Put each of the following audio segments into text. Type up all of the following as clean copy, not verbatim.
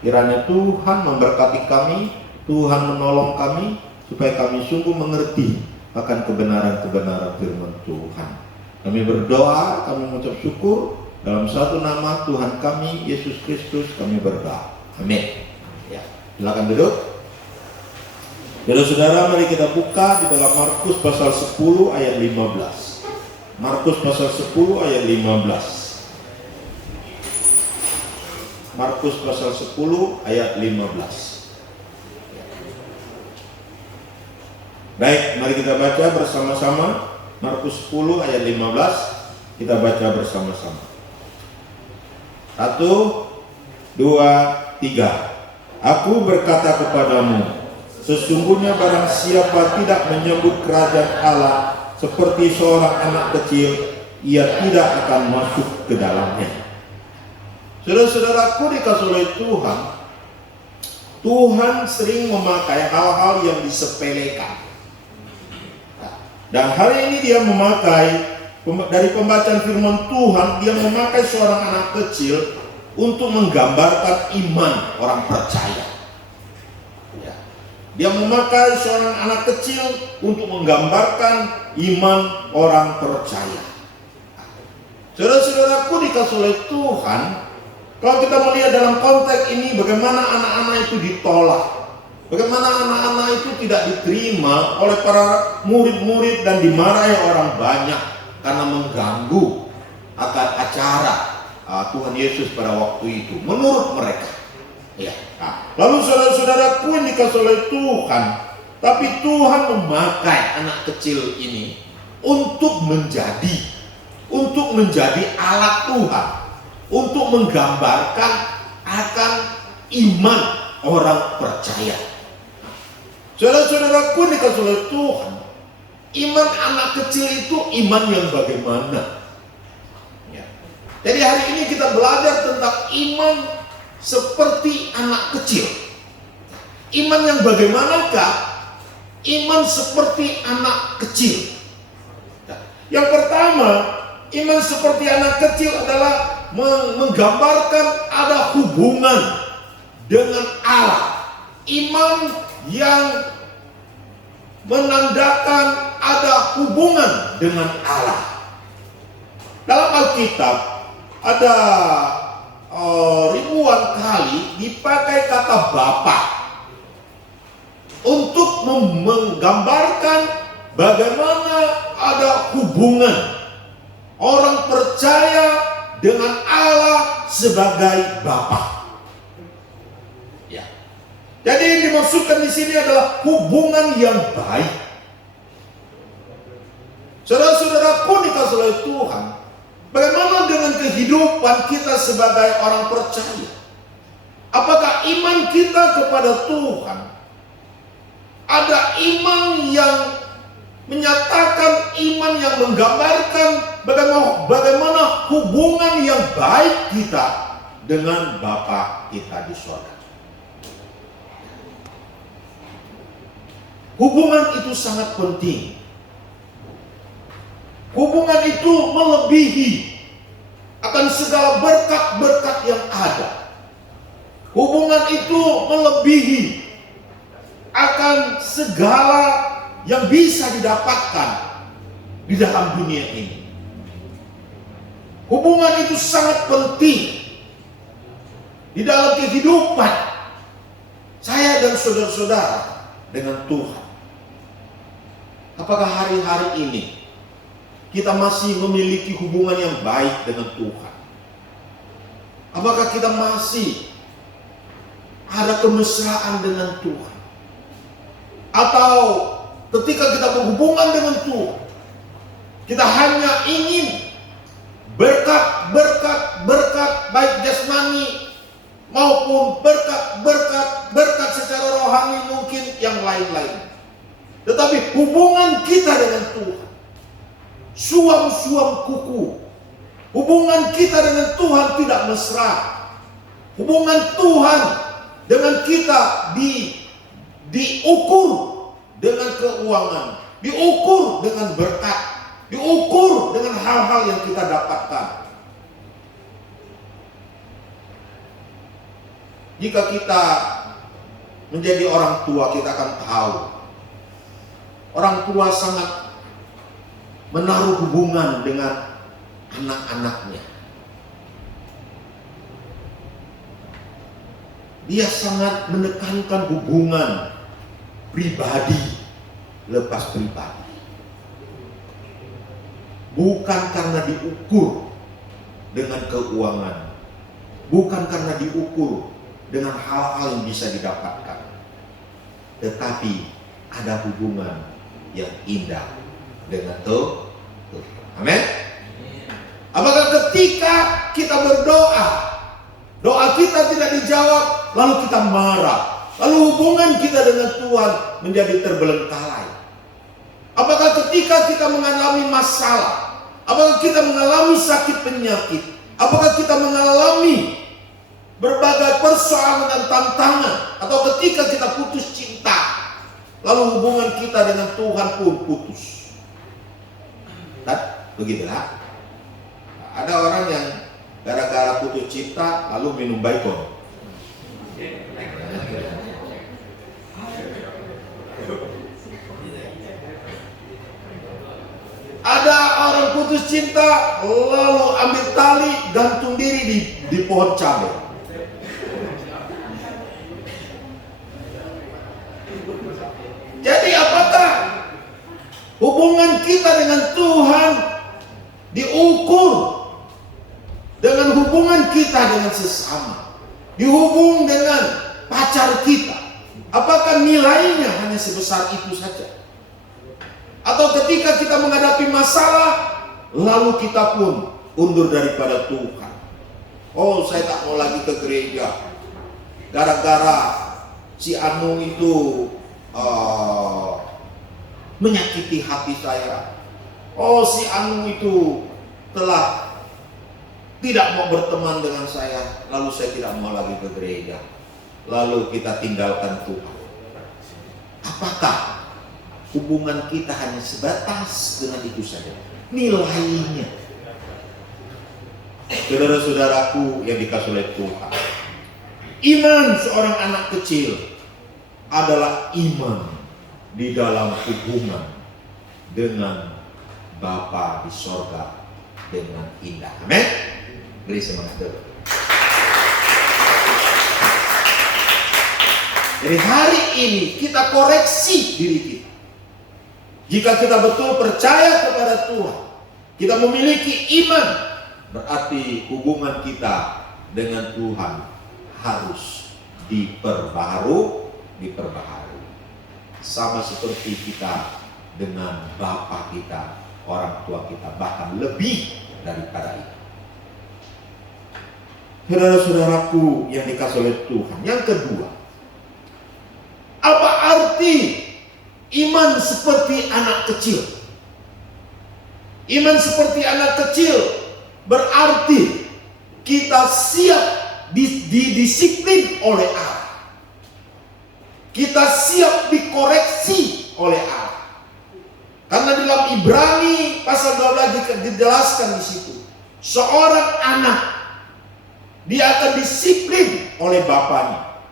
Kiranya Tuhan memberkati kami, Tuhan menolong kami, supaya kami sungguh mengerti akan kebenaran-kebenaran firman Tuhan. Kami berdoa, kami mengucap syukur, dalam satu nama Tuhan kami, Yesus Kristus, kami berdoa. Amin. Ya, silakan duduk. Saudara-saudara, mari kita buka di dalam Markus pasal 10 ayat 15. Markus pasal 10 ayat 15. Markus pasal 10 ayat 15. Baik, mari kita baca bersama-sama Markus 10 ayat 15. Kita baca bersama-sama. 1, 2, 3. Aku berkata kepadamu, sesungguhnya barang siapa tidak menyambut kerajaan Allah seperti seorang anak kecil, ia tidak akan masuk ke dalamnya. Saudara-saudaraku dikasih oleh Tuhan, Tuhan sering memakai hal-hal yang disepelekan. Dan hari ini dia memakai, dari pembacaan firman Tuhan, dia memakai seorang anak kecil untuk menggambarkan iman orang percaya. Ya. Dia memakai seorang anak kecil untuk menggambarkan iman orang percaya. Saudara-saudaraku dikasih oleh Tuhan, kalau kita melihat dalam konteks ini bagaimana anak-anak itu ditolak, bagaimana anak-anak itu tidak diterima oleh para murid-murid dan dimarahi orang banyak karena mengganggu akan acara Tuhan Yesus pada waktu itu menurut mereka. Ya. Lalu saudara-saudaraku yang dikasih oleh Tuhan, tapi Tuhan memakai anak kecil ini untuk menjadi alat Tuhan, untuk menggambarkan akan iman orang percaya. Saudara-saudaraku dikasih oleh Tuhan, iman anak kecil itu iman yang bagaimana? Ya. Jadi hari ini kita belajar tentang iman seperti anak kecil. Iman yang bagaimanakah? Iman seperti anak kecil. Yang pertama, iman seperti anak kecil adalah menggambarkan ada hubungan dengan Allah. Iman yang menandakan ada hubungan dengan Allah. Dalam Alkitab ada ribuan kali dipakai kata Bapa untuk menggambarkan bagaimana ada hubungan orang percaya dengan Allah sebagai Bapa. Jadi yang dimaksudkan di sini adalah hubungan yang baik. Saudara-saudaraku dikasih oleh Tuhan, bagaimana dengan kehidupan kita sebagai orang percaya? Apakah iman kita kepada Tuhan ada iman yang menyatakan, iman yang menggambarkan bagaimana hubungan yang baik kita dengan Bapa kita di surga? Hubungan itu sangat penting. Hubungan itu melebihi akan segala berkat-berkat yang ada. Hubungan itu melebihi akan segala yang bisa didapatkan di dalam dunia ini. Hubungan itu sangat penting di dalam kehidupan saya dan saudara-saudara dengan Tuhan. Apakah hari-hari ini kita masih memiliki hubungan yang baik dengan Tuhan? Apakah kita masih ada kemesraan dengan Tuhan? Atau ketika kita berhubungan dengan Tuhan, kita hanya ingin berkat baik jasmani maupun berkat secara rohani mungkin yang lain-lain. Tetapi hubungan kita dengan Tuhan, suam-suam kuku, hubungan kita dengan Tuhan tidak mesra. Hubungan Tuhan dengan kita diukur dengan keuangan, diukur dengan berkat, diukur dengan hal-hal yang kita dapatkan. Jika kita menjadi orang tua, kita akan tahu orang tua sangat menaruh hubungan dengan anak-anaknya. Dia sangat menekankan hubungan pribadi lepas pribadi. Bukan karena diukur dengan keuangan, bukan karena diukur dengan hal-hal yang bisa didapatkan, tetapi ada hubungan yang indah dengan Tuhan. Amin. Apakah ketika kita berdoa, doa kita tidak dijawab, lalu kita marah, lalu hubungan kita dengan Tuhan menjadi terbelengkalai? Apakah ketika kita mengalami masalah, apakah kita mengalami sakit penyakit, apakah kita mengalami berbagai persoalan dan tantangan, atau ketika kita putus cinta, lalu hubungan kita dengan Tuhan pun putus? Dan begitulah, ada orang yang gara-gara putus cinta lalu minum Baygon. Ada orang putus cinta lalu ambil tali gantung diri di pohon cabai. Jadi apakah hubungan kita dengan Tuhan diukur dengan hubungan kita dengan sesama, dihubung dengan pacar kita? Apakah nilainya hanya sebesar itu saja? Atau ketika kita menghadapi masalah, lalu kita pun undur daripada Tuhan? Oh, saya tak mau lagi ke gereja gara-gara si Anu itu menyakiti hati saya. Oh, si Anu itu telah tidak mau berteman dengan saya, lalu saya tidak mau lagi ke gereja. Lalu kita tinggalkan Tuhan. Apakah hubungan kita hanya sebatas dengan itu saja? Nilainya, saudara-saudaraku yang dikasihi oleh Tuhan, iman seorang anak kecil adalah iman di dalam hubungan dengan Bapa di sorga dengan indah. Amin. Beri semangat dulu. Jadi hari ini kita koreksi diri kita. Jika kita betul percaya kepada Tuhan, kita memiliki iman, berarti hubungan kita dengan Tuhan harus diperbaharui. Sama seperti kita dengan Bapa kita, orang tua kita, bahkan lebih daripada itu. Saudara-saudaraku yang dikasihi oleh Tuhan, yang kedua, apa arti iman seperti anak kecil? Iman seperti anak kecil berarti kita siap didisiplin oleh Allah. Kita siap dikoreksi oleh Allah. Karena dalam Ibrani pasal 12 dijelaskan di situ, seorang anak dia akan disiplin oleh bapaknya.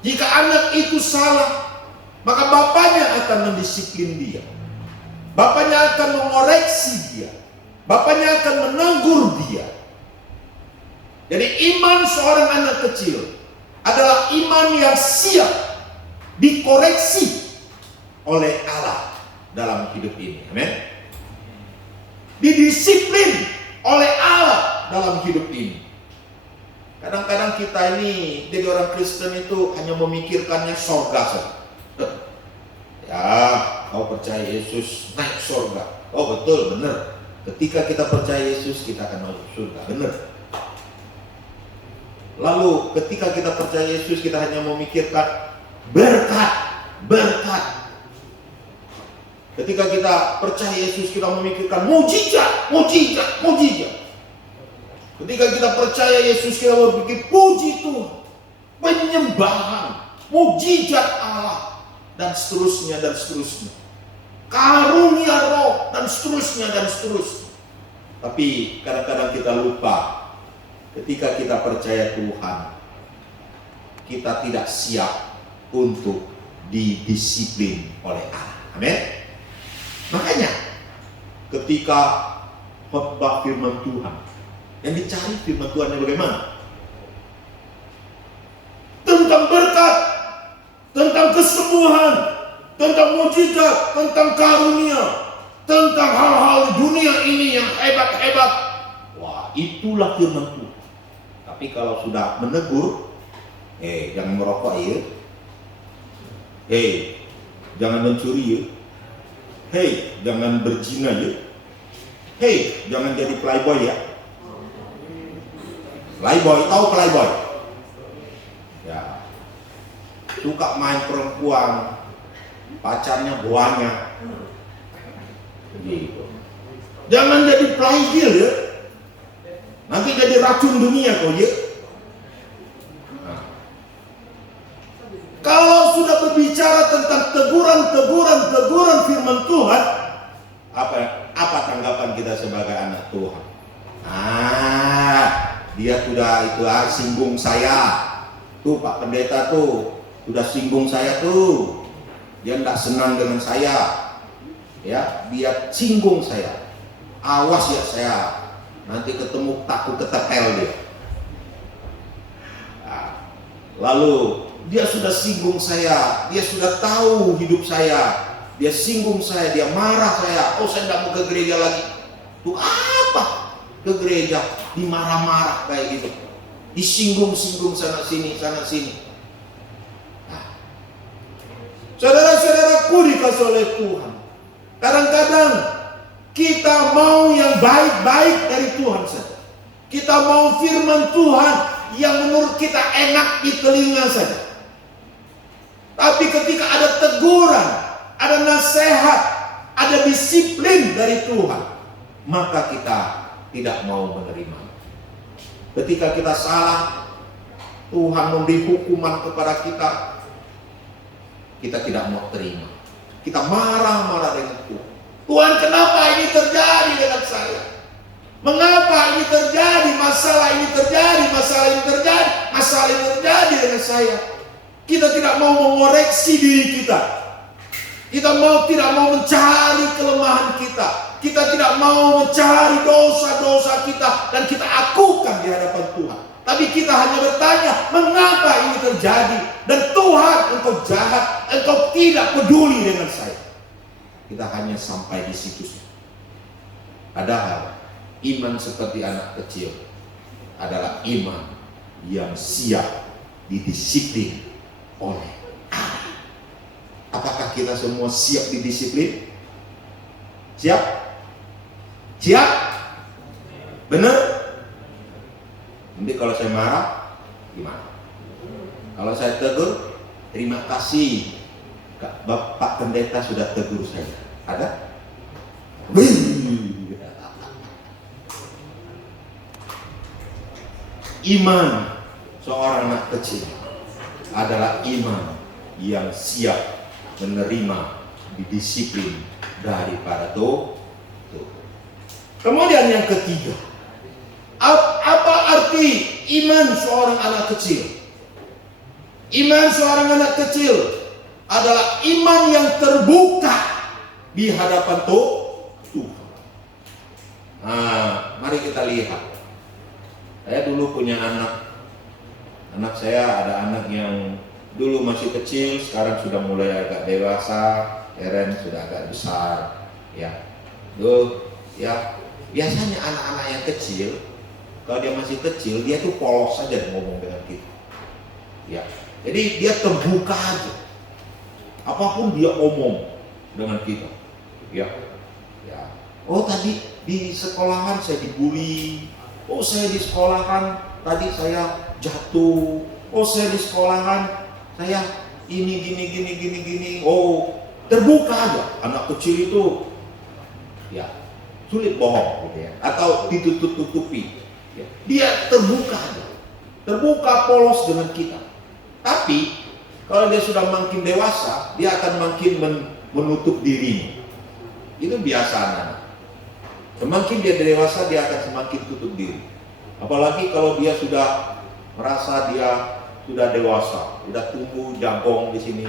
Jika anak itu salah, maka bapaknya akan mendisiplin dia. Bapaknya akan mengoreksi dia. Bapaknya akan menegur dia. Jadi iman seorang anak kecil adalah iman yang siap dikoreksi oleh Allah dalam hidup ini. Amin. Didisiplin oleh Allah dalam hidup ini. Kadang-kadang kita ini jadi orang Kristen itu hanya memikirkannya surga saja. Ya, kau percaya Yesus naik surga. Oh betul, benar. Ketika kita percaya Yesus, kita akan masuk surga. Benar. Lalu ketika kita percaya Yesus, kita hanya memikirkan berkat. Ketika kita percaya Yesus, kita memikirkan mujizat. Ketika kita percaya Yesus, kita berpikir puji Tuhan, penyembahan, mujizat Allah, dan seterusnya. Karunia roh, dan seterusnya. Tapi kadang-kadang kita lupa, ketika kita percaya Tuhan, kita tidak siap untuk didisiplin oleh Allah. Amin. Makanya ketika khotbah firman Tuhan, yang dicari firman Tuhan yang bagaimana? Tentang berkat, tentang kesembuhan, tentang mujizat, tentang karunia, tentang hal-hal dunia ini yang hebat-hebat. Wah, itulah firman Tuhan. Tapi kalau sudah menegur, jangan merokok ya, jangan mencuri ya, jangan berzina ya, jangan jadi playboy ya. Playboy, tahu playboy? Ya, suka main perempuan, pacarnya banyak, gitu. Jangan jadi playgirl ya, nanti jadi racun dunia kau ya. Nah, kalau sudah berbicara tentang teguran firman Tuhan, apa tanggapan kita sebagai anak Tuhan? Dia sudah singgung saya. Tuh Pak Pendeta tuh sudah singgung saya tuh. Dia tidak senang dengan saya. Ya, dia singgung saya. Awas ya saya. Nanti ketemu takut ketepel dia. Lalu dia sudah singgung saya. Dia sudah tahu hidup saya. Dia singgung saya, dia marah saya. Oh, saya tidak mau ke gereja lagi. Tuh apa? Ke gereja dimarah-marah kayak gitu, disinggung-singgung sana sini. Saudara-saudaraku dikasih oleh Tuhan, kadang-kadang kita mau yang baik-baik dari Tuhan saja. Kita mau firman Tuhan yang menurut kita enak di telinga saja. Tapi ketika ada teguran, ada nasihat, ada disiplin dari Tuhan, maka kita tidak mau menerima. Ketika kita salah, Tuhan memberi hukuman kepada kita, kita tidak mau terima. Kita marah-marah dengan Tuhan. Tuhan, kenapa ini terjadi dengan saya? Mengapa ini terjadi? Masalah ini terjadi dengan saya. Kita tidak mau mengoreksi diri kita. Kita tidak mau mencari kelemahan kita. Kita tidak mau mencari dosa-dosa kita dan kita akukan di hadapan Tuhan. Tapi kita hanya bertanya, mengapa ini terjadi? Dan Tuhan, Engkau jahat, Engkau tidak peduli dengan saya. Kita hanya sampai di situ. Padahal iman seperti anak kecil adalah iman yang siap didisiplin oleh Allah. Apakah kita semua siap didisiplin? Siap? Siap? Benar? Nanti kalau saya marah, gimana? Kalau saya tegur, terima kasih Bapak Pendeta sudah tegur saya. Ada? Iman seorang anak kecil adalah iman yang siap menerima disiplin daripada Tuhan. Kemudian yang ketiga, apa arti iman seorang anak kecil? Iman seorang anak kecil adalah iman yang terbuka di hadapan Tuhan. Nah, mari kita lihat. Saya dulu punya anak saya ada anak yang dulu masih kecil, sekarang sudah mulai agak dewasa, Eren sudah agak besar, ya. Ya, biasanya anak-anak yang kecil, kalau dia masih kecil, dia tuh polos saja ngomong dengan kita. Ya, jadi dia terbuka aja. Apapun dia omong dengan kita. Ya. Oh, tadi di sekolahan saya dibully. Oh, saya di sekolahan tadi saya jatuh. Oh, saya di sekolahan saya ini gini. Oh, terbuka aja. Anak kecil itu ya sulit bohong gitu ya, atau ditutup-tutupi. Ya. Dia terbuka aja. Terbuka polos dengan kita. Tapi kalau dia sudah makin dewasa, dia akan makin menutup dirinya. Itu biasa anak. Semakin dia dewasa, dia akan semakin tutup diri. Apalagi kalau dia sudah merasa dia sudah dewasa, sudah tumbuh jagong di sini.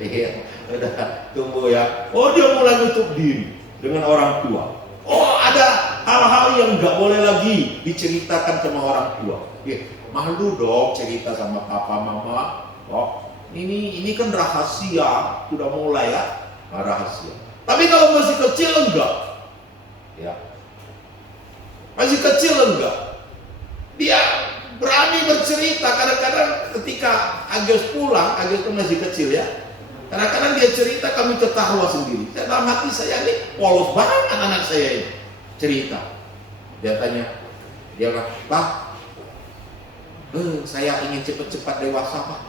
Iya, sudah tumbuh ya. Oh, dia mulai nutup diri dengan orang tua. Oh, ada hal-hal yang nggak boleh lagi diceritakan sama orang tua. Ya, malu dong cerita sama papa mama. Oh, ini kan rahasia, sudah mulai ya, rahasia. Tapi kalau masih kecil enggak, ya, masih kecil enggak, dia berani bercerita. Kadang-kadang ketika Agus pulang, Agus itu masih kecil ya, kadang-kadang dia cerita, kami tertawa sendiri. Dalam hati saya, ini polos banget anak saya ini cerita. Dia tanya, dia bilang, Pak, saya ingin cepat-cepat dewasa, Pak.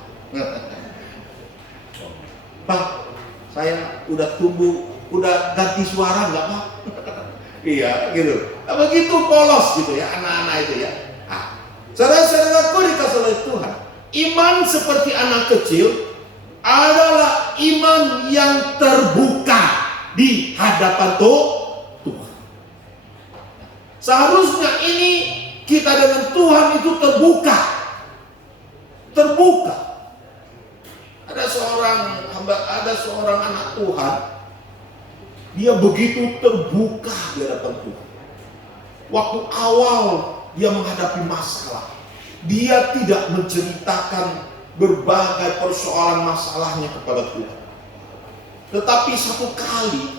Pak, saya udah tumbuh, udah ganti suara nggak, Pak? Iya, gitu. Nah, begitu polos gitu ya anak-anak itu ya. Saudara-saudaraku dikasih oleh Tuhan, iman seperti anak kecil adalah iman yang terbuka di hadapan Tuhan. Seharusnya ini kita dengan Tuhan itu terbuka. Ada seorang anak Tuhan, dia begitu terbuka di hadapan Tuhan. Waktu awal dia menghadapi masalah, dia tidak menceritakan berbagai persoalan masalahnya kepada Tuhan. Tetapi satu kali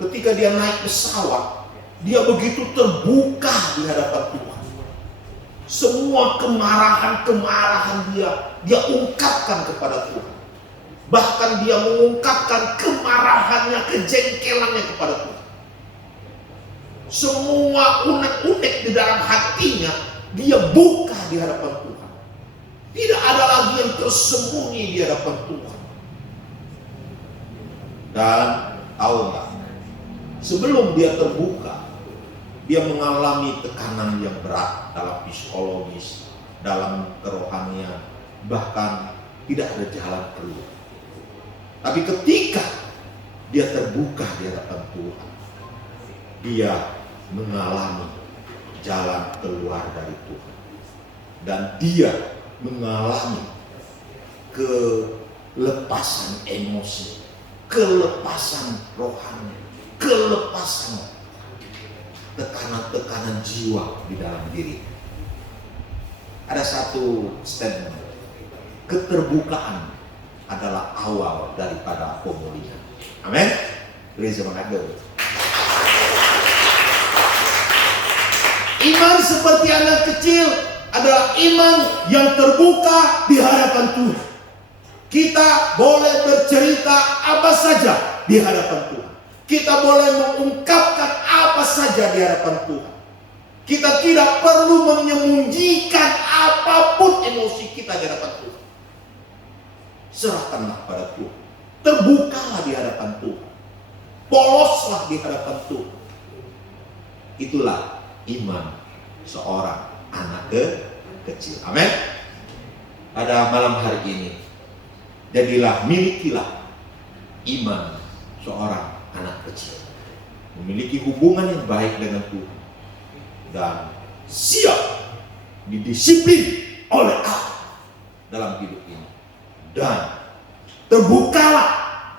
ketika dia naik pesawat, dia begitu terbuka di hadapan Tuhan. Semua kemarahan dia ungkapkan kepada Tuhan. Bahkan dia mengungkapkan kemarahannya, kejengkelannya kepada Tuhan. Semua unek-unek di dalam hatinya dia buka di hadapan Tuhan. Tidak ada lagi yang tersembunyi di hadapan Tuhan. Dan tahu nggak? Sebelum dia terbuka, dia mengalami tekanan yang berat dalam psikologis, dalam kerohanian, bahkan tidak ada jalan keluar. Tapi ketika dia terbuka di hadapan Tuhan, dia mengalami jalan keluar dari Tuhan. Dan dia mengalami kelepasan emosi, kelepasan rohani, kelepasan tekanan-tekanan jiwa di dalam diri. Ada satu statement, keterbukaan adalah awal daripada pemulihan. Amin. Beri semangat dulu. Iman seperti anak kecil adalah iman yang terbuka di hadapan Tuhan. Kita boleh bercerita apa saja di hadapan Tuhan. Kita boleh mengungkapkan apa saja di hadapan Tuhan. Kita tidak perlu menyembunyikan apapun emosi kita di hadapan Tuhan. Serahkanlah pada Tuhan. Terbukalah di hadapan Tuhan. Poloslah di hadapan Tuhan. Itulah iman seorang anak kecil. Amin. Pada malam hari ini, milikilah iman seorang anak kecil. Memiliki hubungan yang baik dengan Tuhan. Dan siap didisiplin oleh Allah dalam hidup ini. Dan terbukalah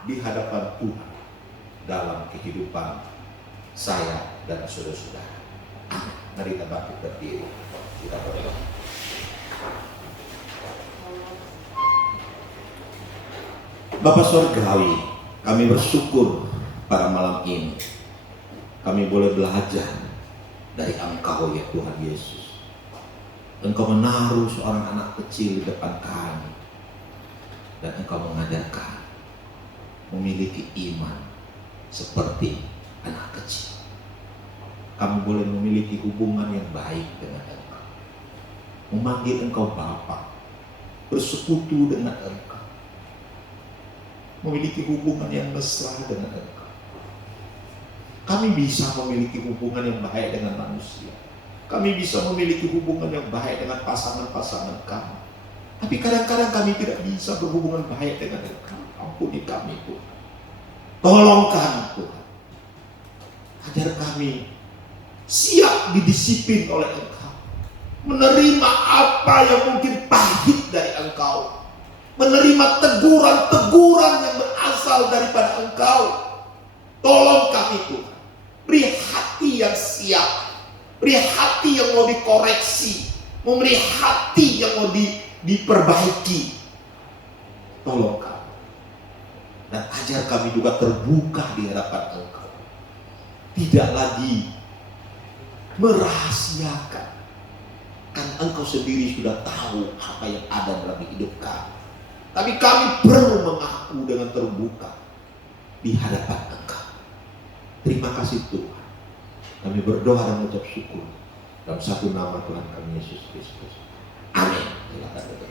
di hadapan Tuhan dalam kehidupan saya dan saudara-saudara. Amin. Mari kita bangkit berdiri. Kita berdoa. Bapa Surgawi, kami bersyukur pada malam ini kami boleh belajar dari Engkau ya Tuhan Yesus. Engkau menaruh seorang anak kecil di depan kami. Dan Engkau mengajarkan memiliki iman seperti anak kecil. Kami boleh memiliki hubungan yang baik dengan Engkau. Memanggil Engkau Bapa, bersekutu dengan Engkau. Memiliki hubungan yang mesra dengan Engkau. Kami bisa memiliki hubungan yang baik dengan manusia. Kami bisa memiliki hubungan yang baik dengan pasangan-pasangan kami. Tapi kadang-kadang kami tidak bisa berhubungan baik dengan Engkau. Ampuni kami Tuhan. Tolong kami Tuhan. Ajar kami siap didisiplin oleh Engkau. menerima apa yang mungkin pahit dari Engkau, menerima teguran-teguran yang berasal daripada Engkau. Tolong kami Tuhan, beri hati yang siap, beri hati yang mau dikoreksi, memberi hati yang mau diperbaiki. Tolong kami, dan ajar kami juga terbuka di hadapan Engkau, tidak lagi merahasiakan, kan Engkau sendiri sudah tahu apa yang ada dalam hidup kami. Tapi kami perlu mengaku dengan terbuka di hadapan Engkau. Terima kasih Tuhan. Kami berdoa dan mengucap syukur dalam satu nama Tuhan kami Yesus Kristus. Amin. Silakan.